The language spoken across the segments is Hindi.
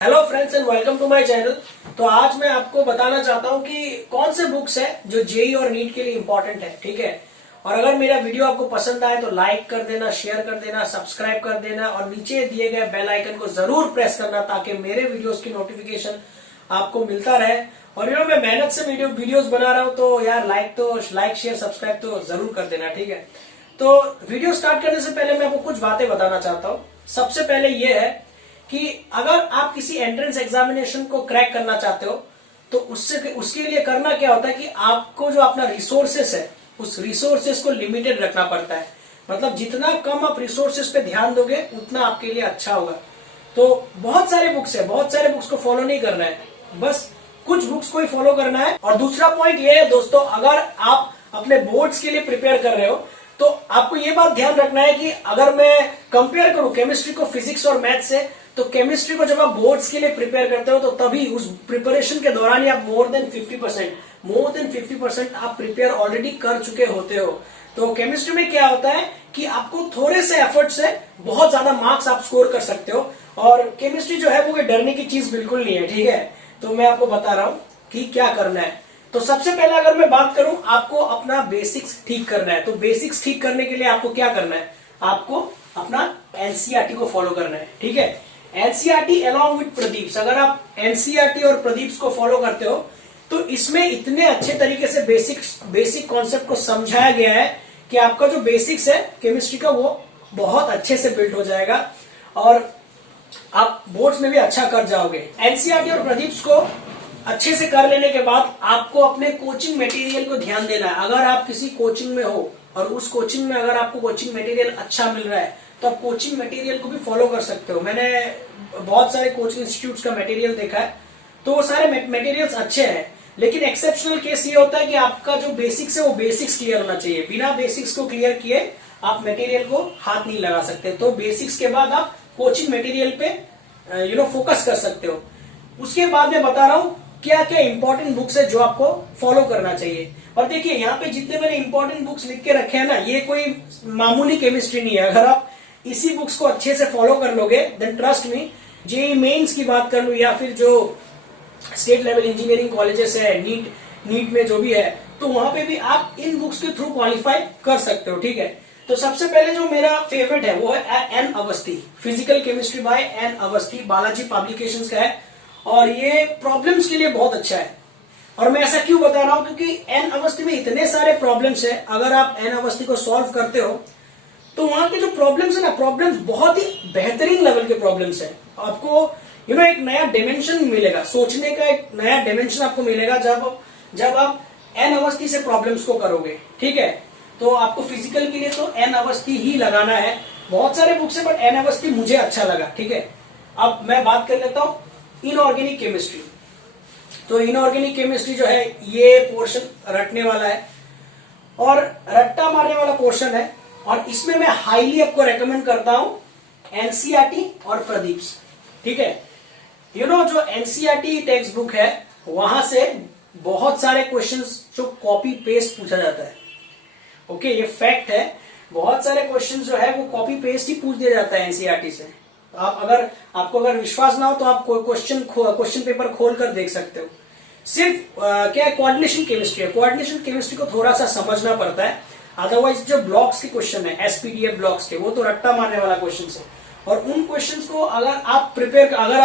Hello friends and welcome to my channel. तो आज मैं आपको बताना चाहता हूं कि कौन से बुक्स है जो जेई और नीट के लिए इंपॉर्टेंट है। ठीक है, और अगर मेरा वीडियो आपको पसंद आए तो लाइक कर देना, शेयर कर देना, सब्सक्राइब कर देना और नीचे दिए गए बेल आइकन को जरूर प्रेस करना ताकि मेरे वीडियोस की नोटिफिकेशन आपको मिलता रहे। और मैं मेहनत से वीडियोस बना रहा हूं तो यार लाइक शेयर सब्सक्राइब तो जरूर कर देना। ठीक है, तो वीडियो स्टार्ट करने से पहले मैं आपको कुछ बातें बताना चाहता हूँ। सबसे पहले ये है कि अगर आप किसी एंट्रेंस एग्जामिनेशन को क्रैक करना चाहते हो तो उसके लिए करना क्या होता है कि आपको जो अपना रिसोर्सेस है उस रिसोर्सेस को लिमिटेड रखना पड़ता है। मतलब जितना कम आप रिसोर्सेस पे ध्यान दोगे उतना आपके लिए अच्छा होगा। तो बहुत सारे बुक्स है, बहुत सारे बुक्स को फॉलो नहीं करना है, बस कुछ बुक्स को ही फॉलो करना है। और दूसरा पॉइंट ये है दोस्तों, अगर आप अपने बोर्ड्स के लिए प्रिपेयर कर रहे हो तो आपको ये बात ध्यान रखना है कि अगर मैं कंपेयर करूं केमिस्ट्री को फिजिक्स और मैथ से, तो केमिस्ट्री को जब आप बोर्ड्स के लिए प्रिपेयर करते हो तो तभी उस प्रिपरेशन के दौरान ही आप मोर देन 50% आप प्रिपेयर ऑलरेडी कर चुके होते हो। तो केमिस्ट्री में क्या होता है कि आपको थोड़े से एफर्ट से बहुत ज्यादा मार्क्स आप स्कोर कर सकते हो। और केमिस्ट्री जो है वो कोई डरने की चीज बिल्कुल नहीं है। ठीक है, तो मैं आपको बता रहा हूं कि क्या करना है। तो सबसे पहले अगर मैं बात करूं, आपको अपना बेसिक्स ठीक करना है। तो बेसिक्स ठीक करने के लिए आपको क्या करना है, आपको अपना एनसीईआरटी को फॉलो करना है। ठीक है, एनसीईआरटी अलॉन्ग विद प्रदीप्स, अगर आप एनसीईआरटी और प्रदीप्स को फॉलो करते हो तो इसमें इतने अच्छे तरीके से बेसिक कॉन्सेप्ट को समझाया गया है कि आपका जो बेसिक्स है केमिस्ट्री का वो बहुत अच्छे से बिल्ड हो जाएगा और आप बोर्ड्स में भी अच्छा कर जाओगे। एनसीईआरटी और प्रदीप्स को अच्छे से कर लेने के बाद आपको अपने कोचिंग मटेरियल को ध्यान देना है। अगर आप किसी कोचिंग में हो और उस कोचिंग में अगर आपको कोचिंग मटेरियल अच्छा मिल रहा है तो आप कोचिंग मटेरियल को भी फॉलो कर सकते हो। मैंने बहुत सारे कोचिंग इंस्टीट्यूट्स का मटेरियल देखा है तो वो सारे मटेरियल्स अच्छे हैं, लेकिन एक्सेप्शनल केस ये होता है कि आपका जो बेसिक्स है वो बेसिक्स क्लियर होना चाहिए। बिना बेसिक्स को क्लियर किए आप मटेरियल को हाथ नहीं लगा सकते। तो बेसिक्स के बाद आप कोचिंग मटेरियल पे फोकस कर सकते हो। उसके बाद मैं बता रहा हूं क्या क्या इंपॉर्टेंट बुक्स है जो आपको फॉलो करना चाहिए। और देखिए यहाँ पे जितने मैंने इंपॉर्टेंट बुक्स लिख के रखे हैं ना, ये कोई मामूली केमिस्ट्री नहीं है। अगर आप इसी बुक्स को अच्छे से फॉलो कर लोगे then trust me, JEE mains की बात कर लूं या फिर जो स्टेट लेवल इंजीनियरिंग कॉलेजेस है, नीट में जो भी है, तो वहां पे भी आप इन बुक्स के थ्रू क्वालिफाई कर सकते हो। ठीक है, तो सबसे पहले जो मेरा फेवरेट है वो है N Awasthi, physical chemistry by N Awasthi, Balaji publications का है और ये प्रॉब्लम्स के लिए बहुत अच्छा है। और मैं ऐसा क्यों बता रहा हूं, क्योंकि एन अवस्थी में इतने सारे प्रॉब्लम्स है। अगर आप एन अवस्थी को सॉल्व करते हो तो वहां के जो प्रॉब्लम्स है ना, प्रॉब्लम्स बहुत ही बेहतरीन लेवल के प्रॉब्लम्स है। आपको एक नया डायमेंशन मिलेगा, सोचने का एक नया डायमेंशन आपको मिलेगा जब आप एन अवस्थी से प्रॉब्लम्स को करोगे। ठीक है, तो आपको फिजिकल के लिए तो एन अवस्थी ही लगाना है। बहुत सारे बुक्स है बट एन अवस्थी मुझे अच्छा लगा। ठीक है, अब मैं बात कर लेता हूं इनऑर्गेनिक केमिस्ट्री। तो इनऑर्गेनिक केमिस्ट्री जो है ये पोर्शन रटने वाला है और रट्टा मारने वाला पोर्शन है और इसमें मैं हाईली आपको रेकमेंड करता हूं एनसीईआरटी और प्रदीप्स। ठीक है, जो एनसीईआरटी टेक्स्ट बुक है वहां से बहुत सारे क्वेश्चंस जो कॉपी पेस्ट पूछा जाता है। ओके, ये फैक्ट है, बहुत सारे क्वेश्चंस जो है वो कॉपी पेस्ट ही पूछ दिया जाता है एनसीईआरटी से। आपको अगर विश्वास ना हो तो आप क्वेश्चन पेपर खोल कर देख सकते हो। सिर्फ क्या है, कोऑर्डिनेशन केमिस्ट्री है, कोऑर्डिनेशन केमिस्ट्री को थोड़ा सा समझना पड़ता है। अदरवाइज जो ब्लॉक्स के क्वेश्चन है, एसपीडीएफ ब्लॉक्स के, वो तो रट्टा मारने वाला क्वेश्चन है। और उन क्वेश्चंस को अगर आप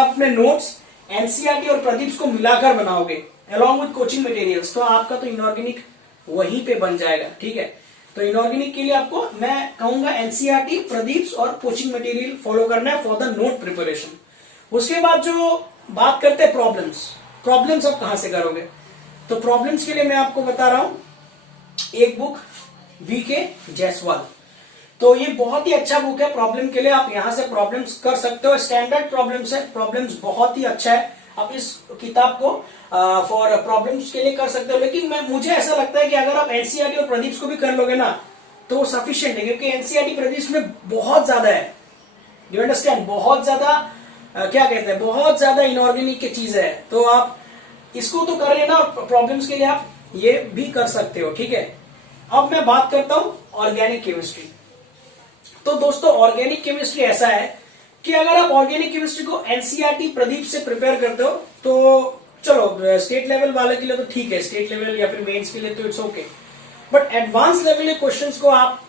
अपने नोट्स एनसीईआरटी और प्रदीप्स को मिलाकर बनाओगे अलॉन्ग विद कोचिंग मटेरियल्स, तो आपका तो इनऑर्गेनिक वहीं पे बन जाएगा। ठीक है, तो इनऑर्गेनिक के लिए आपको मैं कहूंगा एनसीईआरटी, प्रदीप्स और कोचिंग मटेरियल फॉलो करना है फॉर द नोट प्रिपरेशन। उसके बाद जो बात करते हैं प्रॉब्लम्स आप कहां से करोगे, तो प्रॉब्लम्स के लिए मैं आपको बता रहा हूं एक बुक वीके जायसवाल। तो ये बहुत ही अच्छा बुक है प्रॉब्लम के लिए, आप यहां से प्रॉब्लम्स कर सकते हो। स्टैंडर्ड प्रॉब्लम्स है, प्रॉब्लम्स बहुत ही अच्छा है। आप इस किताब को फॉर प्रॉब्लम्स के लिए कर सकते हो, लेकिन मुझे ऐसा लगता है कि अगर आप एनसीईआरटी और प्रदीप्स को भी कर लोगे ना तो वो सफिशियंट है, क्योंकि एनसीईआरटी प्रदीप्स में बहुत ज्यादा है। यू अंडरस्टैंड, बहुत ज्यादा क्या कहते हैं, बहुत ज्यादा इनऑर्गेनिक की चीज है। तो आप इसको तो कर लेना और प्रॉब्लम्स के लिए आप ये भी कर सकते हो। ठीक है, अब मैं बात करता हूं ऑर्गेनिक केमिस्ट्री। तो दोस्तों ऑर्गेनिक केमिस्ट्री ऐसा है कि अगर आप ऑर्गेनिक केमिस्ट्री को एनसीईआरटी प्रदीप से प्रिपेयर करते हो तो चलो स्टेट लेवल वाले के लिए तो ठीक है, स्टेट लेवल या फिर मेंस के लिए तो it's okay, but advance level के क्वेश्चंस को आप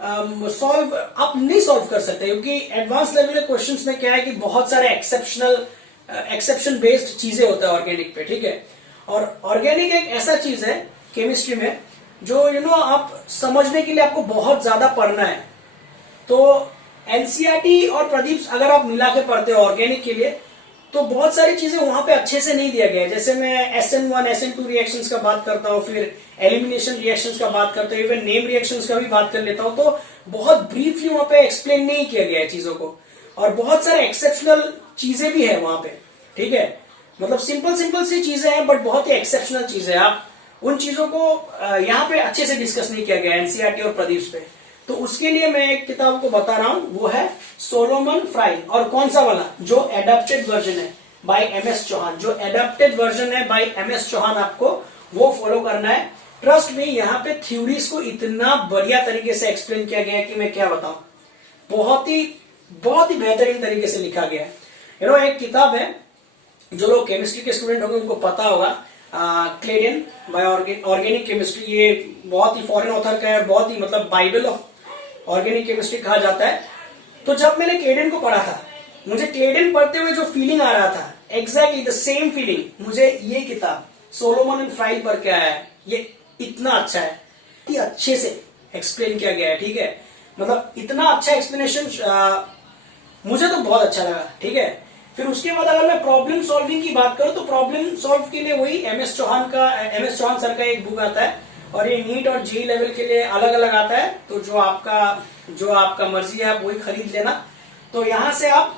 आप नहीं सॉल्व कर सकते, क्योंकि एडवांस लेवल के क्वेश्चंस में क्या है कि बहुत सारे एक्सेप्शन बेस्ड चीजें होता है ऑर्गेनिक पे, ठीक है। और ऑर्गेनिक एक ऐसा चीज है केमिस्ट्री में जो आप समझने के लिए आपको बहुत ज्यादा पढ़ना है। तो एनसीईआरटी और प्रदीप अगर आप मिला के पढ़ते हो ऑर्गेनिक के लिए तो बहुत सारी चीजें वहां पे अच्छे से नहीं दिया गया है। जैसे मैं SN1 SN2 रिएक्शंस का बात करता हूँ, फिर एलिमिनेशन रिएक्शंस का बात करता हूँ, इवन नेम रिएक्शंस का भी बात कर लेता हूँ, तो बहुत ब्रीफली वहां पे एक्सप्लेन नहीं किया गया है चीजों को, और बहुत सारे एक्सेप्शनल चीजें भी है वहां पे, ठीक है। मतलब सिंपल सी चीजें हैं बट बहुत ही एक्सेप्शनल चीजें, आप उन चीजों को यहाँ पे अच्छे से डिस्कस नहीं किया गया एनसीईआरटी और प्रदीप पे। तो उसके लिए मैं एक किताब को बता रहा हूं, वो है सोलोमन फ्राइल, और कौन सा वाला, जो एडेप्टेड वर्जन है बाय MS चौहान, जो एडेप्टेड वर्जन है बाय MS चौहान, आपको वो फॉलो करना है। ट्रस्ट में यहाँ पे थ्योरीज को इतना बढ़िया तरीके से एक्सप्लेन किया गया है कि मैं क्या बताऊं, बहुत ही बेहतरीन तरीके से लिखा गया है। एक किताब है, जो लोग केमिस्ट्री के स्टूडेंट होंगे उनको पता होगा, क्लेडेन बाय ऑर्गेनिक केमिस्ट्री। ये बहुत ही फॉरेन ऑथर का है, बहुत ही मतलब बाइबल ऑफ ऑर्गेनिक केमिस्ट्री कहा जाता है। तो जब मैंने क्लेडेन को पढ़ा था, मुझे क्लेडेन पढ़ते हुए जो फीलिंग आ रहा था, एग्जैक्टली द सेम फीलिंग मुझे ये किताब सोलोमन एंड फ्राइल पढ़ के आया है। ये इतना अच्छा है, इतनी अच्छे से एक्सप्लेन किया गया है, ठीक है। मतलब इतना अच्छा एक्सप्लेनेशन मुझे तो बहुत अच्छा लगा, ठीक है। फिर उसके बाद अगर मैं प्रॉब्लम सॉल्विंग की बात करूं तो प्रॉब्लम सॉल्व के लिए वही MS चौहान सर का एक बुक आता है, और ये नीट और JEE लेवल के लिए अलग अलग आता है। तो जो आपका मर्जी है आप वही खरीद लेना। तो यहां से आप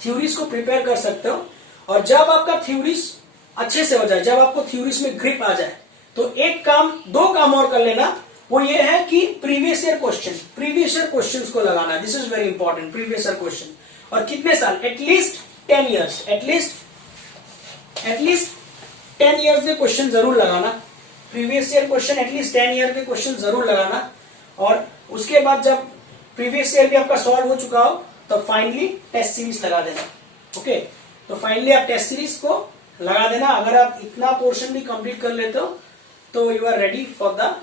थ्योरीज को प्रिपेयर कर सकते हो, और जब आपका थ्योरीज अच्छे से हो जाए, जब आपको थ्योरीज में ग्रिप आ जाए, तो दो काम और कर लेना। वो ये है कि प्रीवियस ईयर क्वेश्चंस को लगाना। This is very important, previous year question. और कितने साल, एटलीस्ट 10 ईयर्स, एटलीस्ट 10 ईयर्स के क्वेश्चन जरूर लगाना। Previous year question at least 10 year के क्वेश्चन जरूर लगाना। और उसके बाद जब प्रीवियस ईयर भी आपका सॉल्व हो चुका हो तो फाइनली टेस्ट सीरीज लगा देना। ओके, तो फाइनली आप टेस्ट सीरीज को लगा देना। अगर आप इतना पोर्शन भी कंप्लीट कर लेते हो तो you are ready for the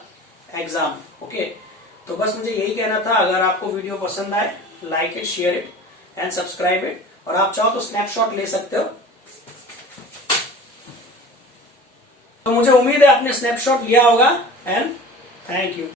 exam. Okay, तो बस मुझे यही कहना था। अगर आपको वीडियो पसंद आए, like it, share it and subscribe it, और आप चाहो तो स्नैपशॉट ले सकते हो। तो मुझे उम्मीद है आपने स्नैपशॉट लिया होगा, एंड थैंक यू।